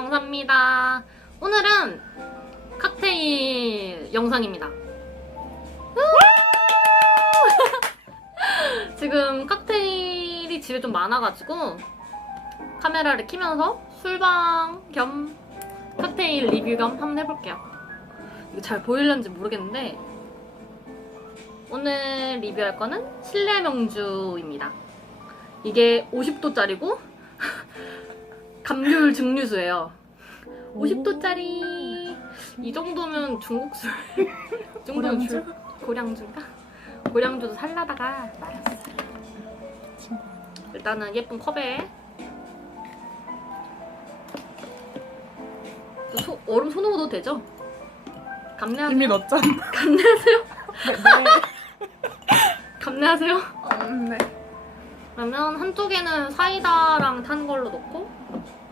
김영사입니다. 오늘은 칵테일 영상입니다. 지금 칵테일이 집에 좀 많아가지고 카메라를 키면서 술방 겸 칵테일 리뷰 겸 한번 해볼게요. 이거 잘 보이려는지 모르겠는데 오늘 리뷰할 거는 실내 명주입니다. 이게 50도짜리고 감귤 증류수예요. 50도짜리 이 정도면 중국 술. 이 정도면 줄 고량주인가? 고량주도 살라다가 말았어요. 일단은 예쁜 컵에 소, 얼음 손 넣어도 되죠? 감내하세요. 이미 넣었잖아. 감내하세요. 네. 감내하세요. 음, 네. 그러면 한쪽에는 사이다랑 탄 걸로 넣고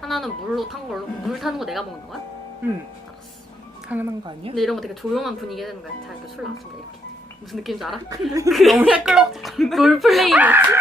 하나는 물로 탄 걸로 물 타는 거 내가 먹는 거야? 응. 알았어. 당연한 거 아니야? 근데 이런 거 되게 조용한 분위기 되는 거야. 자 이렇게 술 나왔습니다 이렇게. 무슨 느낌인지 알아? 너무 시끄러. 롤플레잉 같이?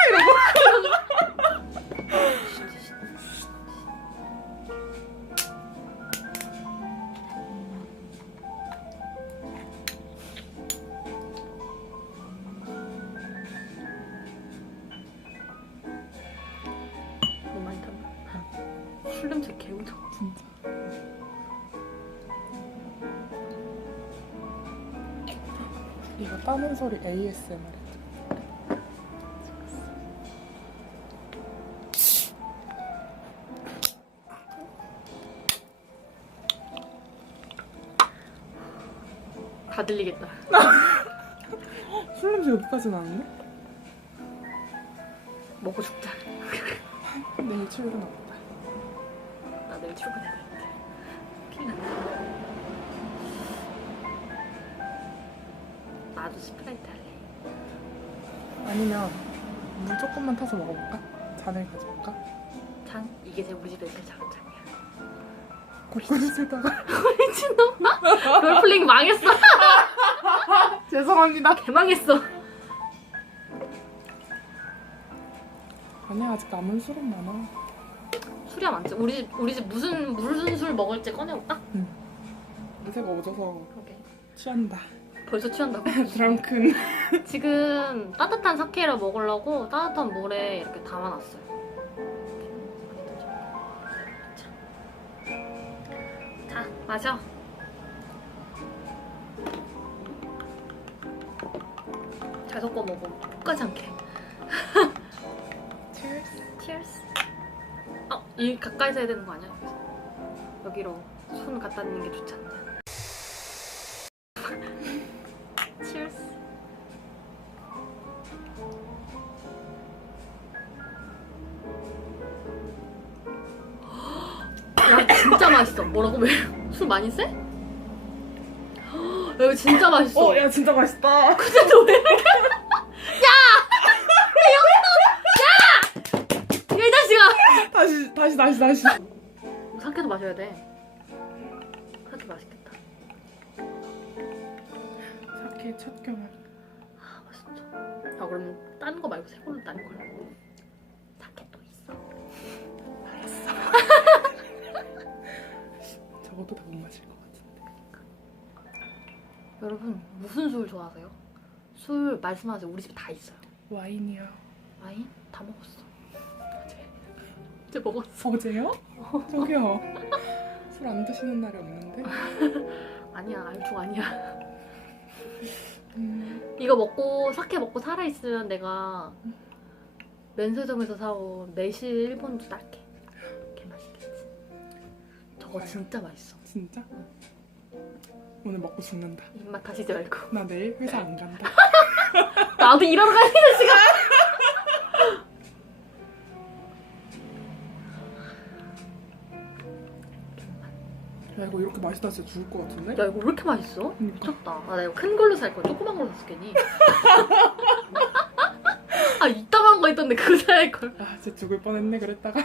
다 들리겠다. 술 냄새 여기까지 나는데? 먹고 죽자. 내일 출근 없다. 나 내일 출근해야 되는데. 났다. 나도 스프라이트 할래. 아니면 물 조금만 타서 먹어볼까? 잔을 가져올까? 잔? 이게 제 우리 집에 제일 작은 그릇에다가 미친놈아? 롤플레잉 망했어. 죄송합니다. 개망했어. 아니야 아직 남은 술은 많아. 술이야 많지. 우리 집 우리 집 무슨 무슨 술 먹을지 꺼내볼까? 냄새가 어져서 그러게. 취한다. 벌써 취한다고? 드랑큰. 지금 따뜻한 사케를 먹으려고 따뜻한 물에 이렇게 담아놨어요. 마셔. 잘 섞어 먹어. 끝까지 않게. Cheers. 어, 이 가까이서 해야 되는 거 아니야? 여기로 손 갖다 대는 게 좋지 않냐? 왜? 술 많이 세? 야 이거 진짜 맛있어. 어, 야 진짜 맛있다. 근데 너왜 이렇게? 야! 야! 이 자식아! 다시 다시 다시 다시. 사케도 마셔야 돼. 사케 맛있겠다. 사케 첫 경험. 아 맛있죠. 아 그럼 딴거 말고 새거는 딴 걸. 사 저것도 다 못 마실 것 같은데. 여러분 무슨 술 좋아하세요? 술 말씀하세요. 우리 집에 다 있어요. 와인이요. 와인 다 먹었어. 어제 어제 먹었어. 어제요? 저기요. 술 안 드시는 날이 없는데. 아니야 알중 아니야. 음, 이거 먹고 사케 먹고 살아 있으면 내가 면세점에서 사온 매실 일본주 딸게. 개 맛있겠지. 저거 진짜 맛있어. 진짜? 오늘 먹고 죽는다. 입맛 다시지 말고. 나 내일 회사 안 간다. 나도 일하러 가야 되는 시간. 야 이거 이렇게 맛있다 진짜 죽을 것 같은데? 야 이거 왜 이렇게 맛있어? 그러니까. 미쳤다. 아, 나 이거 큰 걸로 살 걸. 조그만 걸로 샀겠니? 아 이따만 거 있던데 그거 사야 걸. 아 진짜 죽을 뻔했네 그랬다가.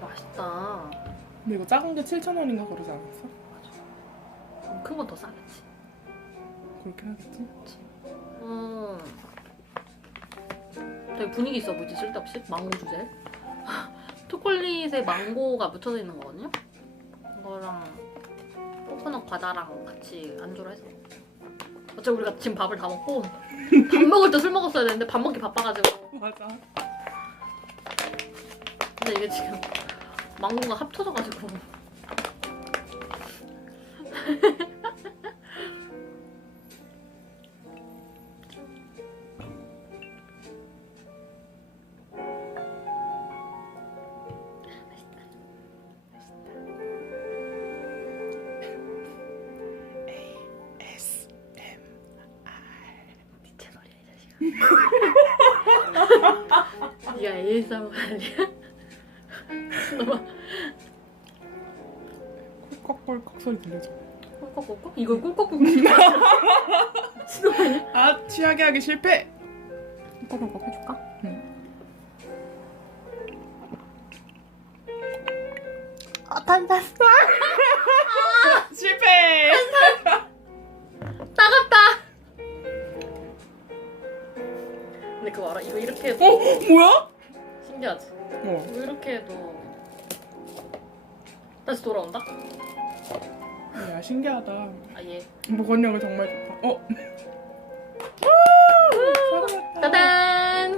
맛있다. 근데 이거 작은 게 7,000원인가 그러지 않았어? 큰건 더 싸겠지. 그렇긴 하겠지. 음. 되게 분위기 있어 보이지 쓸데없이 망고 주제. 초콜릿에 망고가 묻혀져 있는 거거든요. 이거랑 코코넛 과자랑 같이 안주로 해서. 어차피 우리가 지금 밥을 다 먹고 밥 먹을 때 술 먹었어야 되는데 밥 먹기 바빠가지고. 맞아. 근데 이게 지금 망고가 합쳐져가지고. 네가 ASMR 관리야? 너무 꿀꺽꿀꺽 소리 들려줘. 꿀꺽꿀꺽? 이걸 꿀꺽꿀꺽? 아 취하게 하기 실패. 꿀꺽꿀꺽 해줄까? 아 탄산 실패. 따갑다 근데 그거 알아? 이거 이렇게 해도 어 뭐야? 신기하지? 어. 이거 이렇게 해도 다시 돌아온다? 야 신기하다. 아예 목원력을 정말 좋다. 어. 따단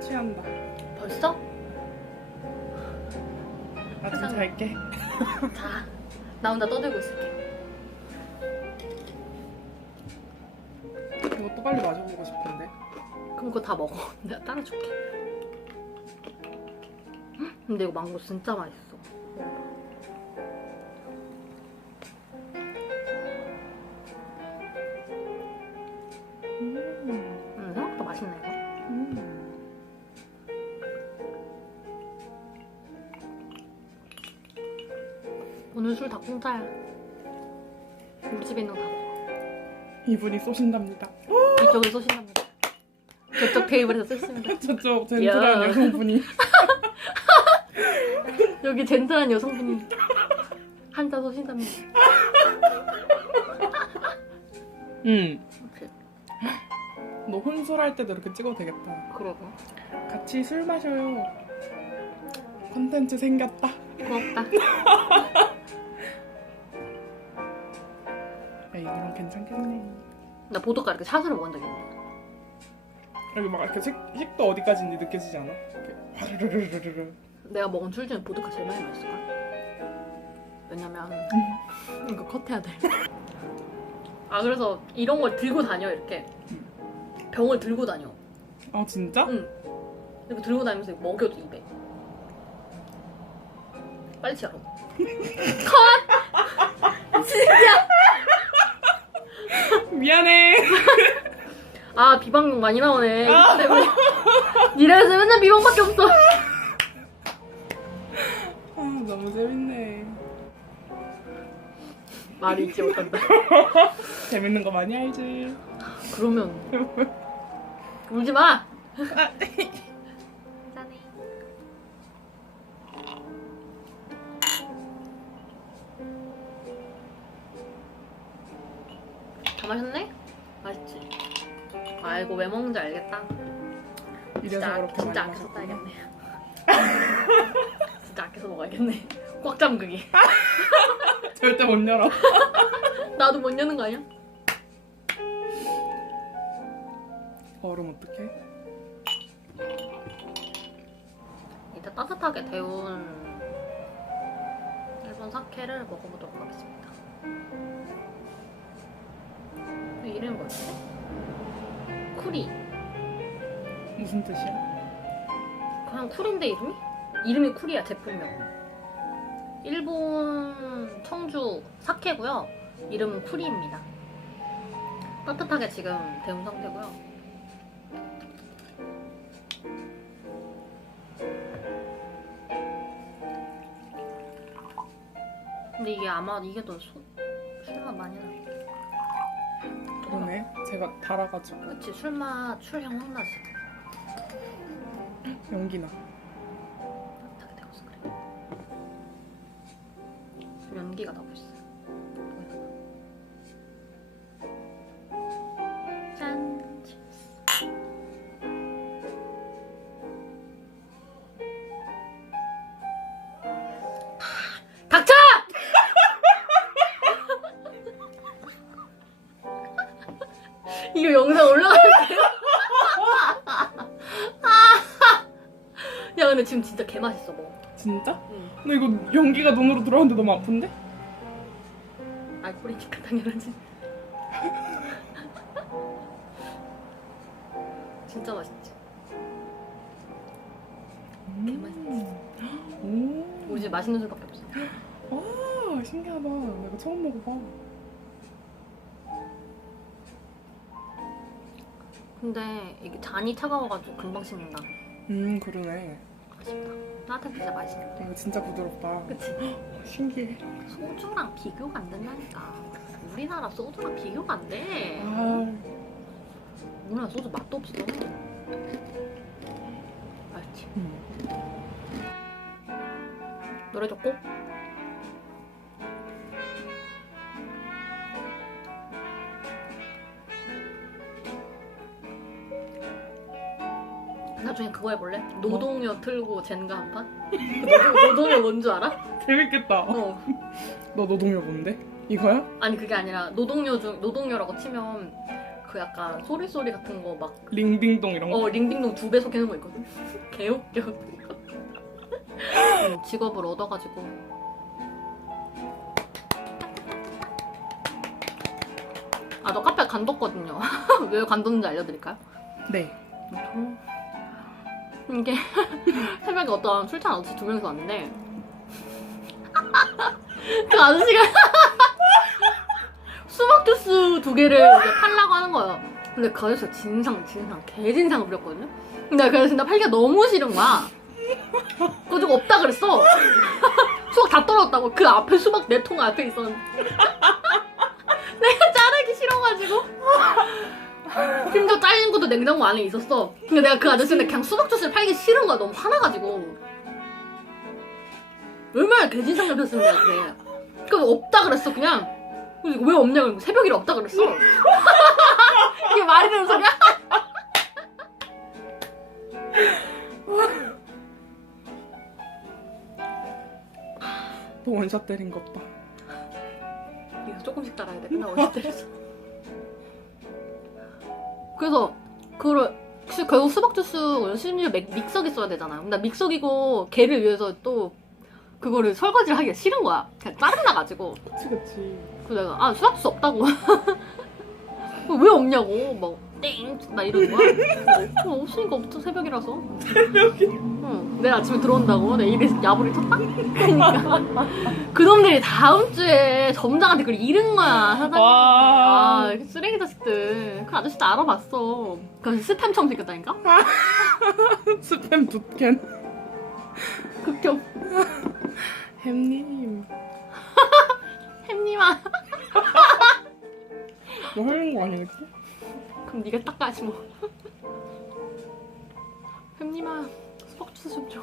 취한다. 벌써? 나 좀 잘게. 자, 나 혼자 떠들고 있을게 이것도 빨리 마셔보고 싶은데. 그럼 그거 다 먹어 내가 따라줄게 헉, 근데 이거 망고 진짜 맛있어 음. 음, 생각보다 맛있네 이거 음. 오늘 술 다 공짜야. 우리 집에 있는 거 다 먹어. 이분이 쏘신답니다. 이쪽에 쏘신답니다. 저쪽 테이블에서 쓰십니다. 저쪽 젠틀한 야. 여성분이. 여기 젠틀한 여성분이 한잔 쏘신답니다. 응. 이렇게. 너 혼술할 때도 이렇게 찍어도 되겠다. 그러고. 같이 술 마셔요. 콘텐츠 생겼다. 고맙다. 야, 이거랑 괜찮겠네. 나 보드카 이렇게 샷으로 먹은 적이 있는데. 여기 막 이렇게 식, 식도 어디까지인지 느껴지지 않아? 이렇게 화르르르르르. 내가 먹은 술 중에 보드카 제일 많이 마셨을걸? 왜냐면 이거 컷해야 돼. 아 그래서 이런 걸 들고 다녀 이렇게. 병을 들고 다녀. 아 진짜? 응. 이거 들고 다니면서 먹여도 입에. 빨리 치라고. 컷! 진짜. 미안해. 아 비방용 많이 나오네. 아. 이거 때문에. 니네에서 맨날 비방밖에 없어. 아 너무 재밌네. 말을 잊지 못한다. 재밌는 거 많이 알지. 그러면 울지 마. 아, 짠해. 다 마셨네? 맛있지? 아이고 왜 먹는지 알겠다. 진짜, 그렇게 진짜 아껴서. 따야겠네. 진짜 아껴서 먹어야겠네. 꽉 잠그기. 절대 못 열어. 나도 못 여는 거 아니야? 얼음 어떡해? 이제 따뜻하게 데운 일본 사케를 먹어보도록 하겠습니다. 이 이름이 뭐였지? 쿠리. 무슨 뜻이야? 그냥 쿨인데 이름이? 이름이 쿨이야 제품명. 일본 청주 사케고요. 이름은 쿨이입니다. 따뜻하게 지금 데운 상태고요. 근데 이게 아마 이게 더 소, 술맛 많이 나. 그러네. 제가 달아가지고 그치 술맛 술향 확 나지. 연기 나. 연기가 나고 있어 진짜? 응. 나 이거 연기가 눈으로 들어왔는데 너무 아픈데? 알코올이니까 당연하지. 진짜 맛있지. 음. 오. 우리 집 맛있는 술밖에 없어. 와 신기하다. 내가 처음 먹어봐. 근데 이게 잔이 차가워가지고 금방 식는다. 음 그러네. 아쉽다. 따뜻한 피자 맛있겠다. 이거 진짜 부드럽다. 그치? 신기해. 소주랑 비교가 안 된다니까. 우리나라 소주랑 비교가 안 돼. 아 우리나라 소주 맛도 없어. 알지? 음. 노래 좋고? 나중에 그거 해볼래? 노동요 틀고 젠가 한 판? 노동- 노동요 뭔 줄 알아? 재밌겠다. 어. 너 노동요 뭔데? 이거야? 아니 그게 아니라 노동요 중 노동요라고 치면 그 약간 소리 소리 같은 거막 링딩동 이런 거. 어 링딩동 두 배속 해놓은 거 있거든. 개웃겨. 음, 직업을 얻어가지고 아 저 카페 간뒀거든요. 왜 간뒀는지 알려드릴까요? 네. 이게 새벽에 어떤 술잔 아저씨 두 명이서 왔는데 그 아저씨가 수박 주스 두 개를 이제 팔라고 하는 거예요. 근데 그 아저씨가 진상 진상 개진상을 부렸거든요. 근데 그래서 진짜 팔기가 너무 싫은 거야. 그래가지고 없다 그랬어. 수박 다 떨어졌다고 그 앞에 수박 네 통 앞에 있었는데 내가 자르기 싫어가지고 심지어 잘린 것도 냉장고 안에 있었어. 근데 내가 그 아저씨한테 그냥 수박 주스를 팔기 싫은 거야. 너무 화나가지고. 얼마나 개진상을 폈으면 내가 그래. 그래서 없다 그랬어, 그냥. 그래서 왜 없냐고. 새벽이라 없다 그랬어. 이게 말이 되는 소리야? 또 원샷 때린 것 봐. 이거 조금씩 따라야 돼. 나 어디 때렸어. 그래서 그걸 혹시 결국 수박 주스 심지어 맥- 믹서기 써야 되잖아요. 근데 믹서기고 걔를 위해서 또 그거를 설거지를 하기가 싫은 거야. 그냥 짜증나가지고. 그치 그치. 그래서 내가 아 수박 주스 없다고. 왜 없냐고 막 땡나 이러는 거야. 어, 없으니까 없어 새벽이라서. 새벽이. 응, 내일 아침에 들어온다고 내 일에 야부를 쳤다? 그러니까 그놈들이 다음 주에 점장한테 그걸 잃은 거야 사장님 와. 아 쓰레기 자식들 그 아저씨도 알아봤어 그래서 스팸 처음 생겼다니까? 스팸 두 캔. 극혐 햄님. 햄님아 너 하는 거 아니겠지? 그럼 네가 닦아야지 뭐. 햄님아 수박 주스 좀 줘.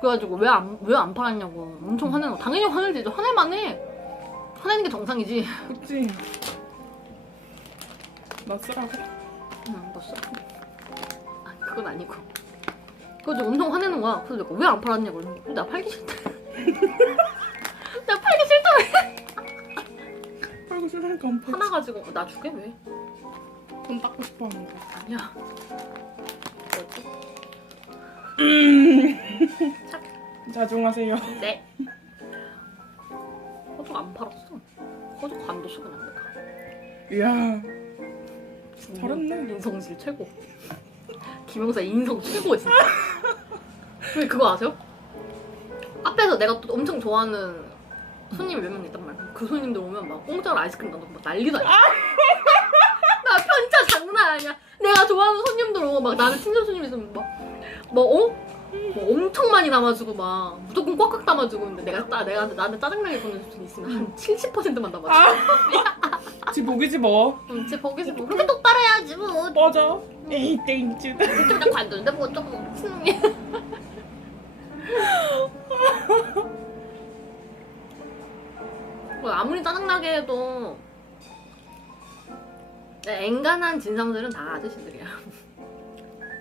그래가지고 왜 안 왜 안 팔았냐고. 엄청 화내는 거. 당연히 화낼지죠. 화낼만 해. 화내는 게 정상이지. 그치. 나 쓰라고? 응 넣었어. 아 그건 아니고 그래가지고 엄청 화내는 거야. 그래서 내가 왜 안 팔았냐고 그러는데 나 팔기 싫다. 나 팔기 싫다. 팔고 쓰라니까 안 팔지. 화나가지고. 나 줄게 왜? 돈 닦고 싶어 하는 거. 아니야. 뭐지? 자중하세요. 네. 허적 안 팔았어. 관뒀어 그냥 내가 이야. 잘했네. 인성질 최고 김영사 인성 최고 진짜 왜 그거 아세요? 카페에서 내가 또 엄청 좋아하는 손님이 몇 명 있단 말이야 그 손님들 오면 막 공짜로 아이스크림 나고 막 난리도 아니야 나 편차 장난 아니야 내가 좋아하는 손님들 오고 막 나는 친절 손님 있으면 막, 막 어? 뭐 엄청 많이 담아주고 막 무조건 꽉꽉 담아주고 근데 내가 따, 내가 나한테 짜증나게 보는 분 있으면 한 70%만 담아줘 지 목이지 뭐. 응, 쟤 거기서 뭐 그렇게 똑바로 해야지 뭐 맞아. 에이 땡큐. 그냥 관두는데 뭐 조금 미친놈이야. 뭐 아무리 짜증나게 해도 네, 앵간한 진상들은 다 아저씨들이야.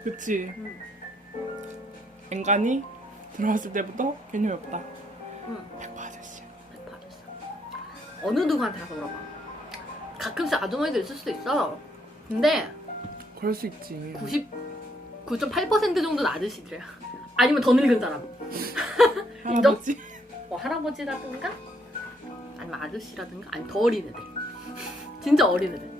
그치. 음. 앵간히 들어왔을 때부터 개념이 없다. 응. 백퍼 아저씨야. 백파졌어. 어느 누구한테 가서 물어봐. 가끔씩 아주머니들 있을 수도 있어. 근데 그럴 수 있지. 99.8% 정도는 아저씨들이야. 아니면 더 늙은 사람. 할아버지. 뭐 할아버지라든가 아니면 아저씨라든가 아니면 더 어린 애들. 진짜 어린 애들.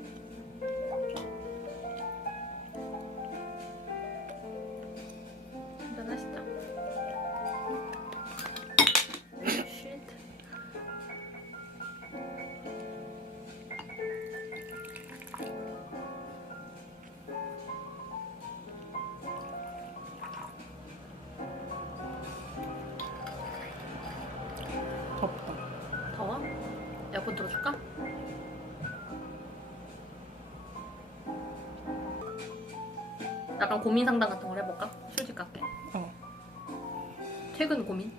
에어컨 틀어줄까? 약간 고민 상담 같은 걸 해볼까? 솔직 같게. 어. 최근 고민?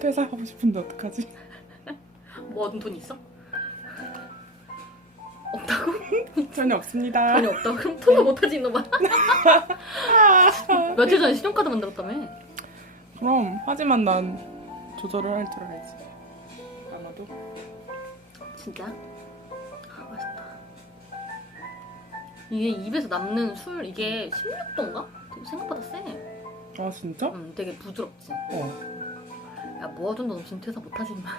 퇴사하고 싶은데 어떡하지? 모아둔 돈 있어? 없다고? 전혀 없습니다. 돈이 없다고? 그럼 투자 못하지 이놈아. 며칠 전에 신용카드 만들었다며. 그럼 하지만 난 조절을 할 줄 알지. 아마도. 진짜? 아 맛있다. 이게 입에서 남는 술 이게 16도인가? 생각보다 세. 아 진짜? 응, 되게 부드럽지. 어. 야 모아둔 돈 없으면 퇴사 못하지 임마.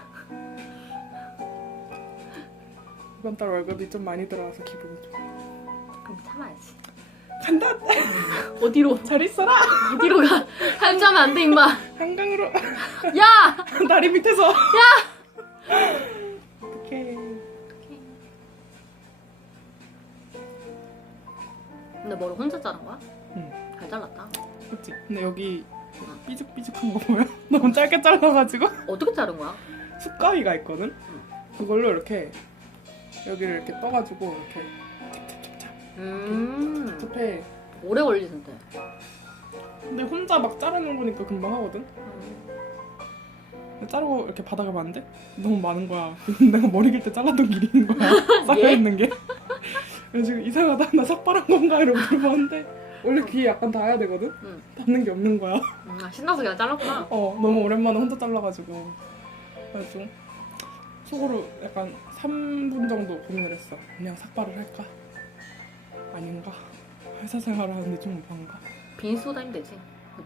이번 달 월급이 좀 많이 들어와서 기분이 좋아. 그럼 참아야지. 간다. 어디로? 잘 있어라. 어디로 가? 할자면 안 돼 임마. 한강으로. 야! 다리 밑에서. 근데 여기 삐죽삐죽한 거 보여? 너무 짧게 잘라가지고 어떻게 자른 거야? 숟가위가 있거든? 그걸로 이렇게 여기를 이렇게 떠가지고 이렇게 음. 찹해 오래 걸리던데. 근데 혼자 막 자르는 거니까 금방 하거든? 음. 자르고 이렇게 안 돼? 너무 많은 거야 내가 머리 길 때 잘랐던 길이 있는 거야 예? 쌓여있는 게 그래서 이상하다 나 삭발한 건가 이러고 들어봤는데 원래 귀에 약간 닿아야 되거든? 응. 닿는 게 없는 거야 음, 아, 신나서 그냥 잘랐구나. 어 너무 오랜만에 혼자 잘라가지고 그래서 속으로 약간 3분 정도 고민을 했어 그냥 삭발을 할까? 아닌가? 회사 생활하는데 좀 뭔가 비니 쓰고 다니면 되지.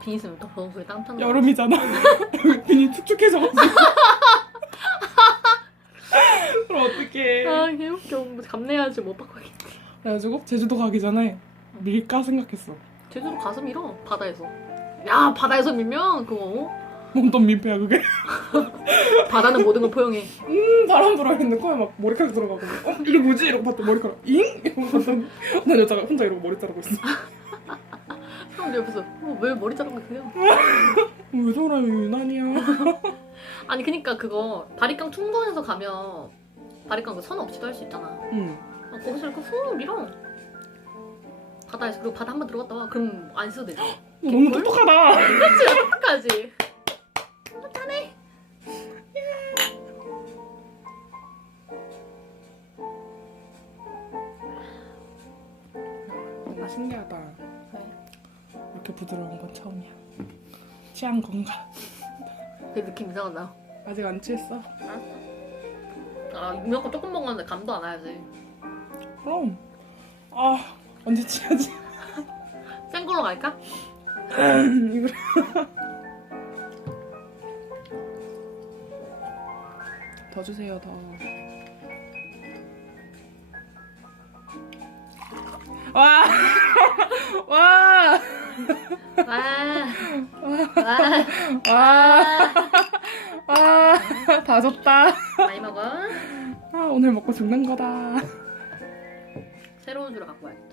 비니 쓰면 또 번호에 땀 거. 여름이잖아 괜히 축축해져가지고 그럼 어떡해 아, 개웃겨. 뭐 감내야지 못 바꿔야겠지. 그래가지고 제주도 가기 전에 밀까 생각했어 제주도 가서 밀어. 바다에서. 야, 바다에서 밀면 그거 뭔돈 민폐야 그게 바다는 모든 걸 포용해. 음 바람 불어 했는데 코에 막 머리카락 들어가고 어? 이게 뭐지? 이러고 봤더니 머리카락 잉? 이러고 봤더니 난 여자가 혼자 이러고 머리 자르고 있어 사람들 옆에서 어, 왜 머리 자른 거야 그냥. 왜 저래 유난이야 아니 그니까 그거 바리깡 충동에서 가면 바리깡 그 선 없이도 할 수 있잖아. 응 아, 거기서 이렇게 훅 밀어. 바다에서 그리고 바다 한 번 들어갔다 와. 그럼 안 써도 되잖아. 너무 똑똑하다 끝까지. 못하네. 아 신기하다 네. 이렇게 부드러운 건 처음이야 취한 건가? 그 느낌 이상하다. 아직 안 취했어 아 유명한 조금 먹었는데 감도 안 와야지. 그럼 아 언제 취하지? 센 걸로 갈까? 이거 더 주세요 더 와! 와! 와. 와. 와! 와. 와! 다 줬다. 많이 먹어. 아, 오늘 먹고 죽는 거다. 새로운 주로 갖고 와야겠다.